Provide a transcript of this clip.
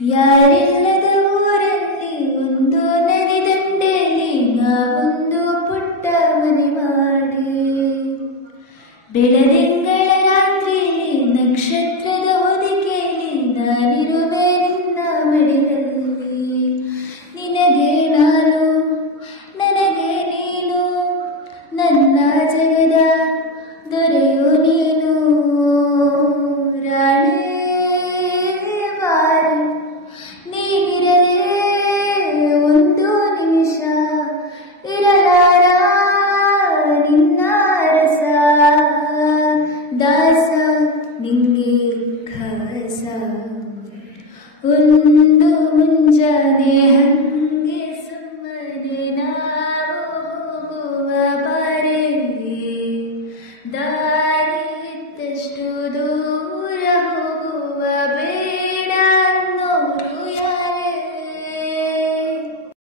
ಯಾರಿಲ್ಲದ ಊರಲ್ಲಿ ಒಂದು ನದಿ ದಂಡೆಯಲ್ಲಿ ನಾವೊಂದು ಪುಟ್ಟ ಮನೆ ಮಾಡಿ, ಬೆಳದಿಂಗಳ ರಾತ್ರಿಯಲ್ಲಿ ನಕ್ಷತ್ರದ ಹೊದಿಕೆಯಲ್ಲಿ ನಾನಿರುವೆ ನಿನ್ನ ಮಡಿಲಲ್ಲಿ. ನಿನಗೆ ನಾನು ನನಗೆ ನೀನು, ನನ್ನ ಜಗದ ದೊರೆಯು ನೀನು. ರಾಣಿ ಬಾರಿ ನೀನಿರದೆ ಒಂದು ನಿಮಿಷ ಇರಲಾರ ನಿನ್ನ ರಸ. ದಾಸ ನಿಂಗೆ ಖಾಸ ಒಂದು ಮುಂಜಾನೆ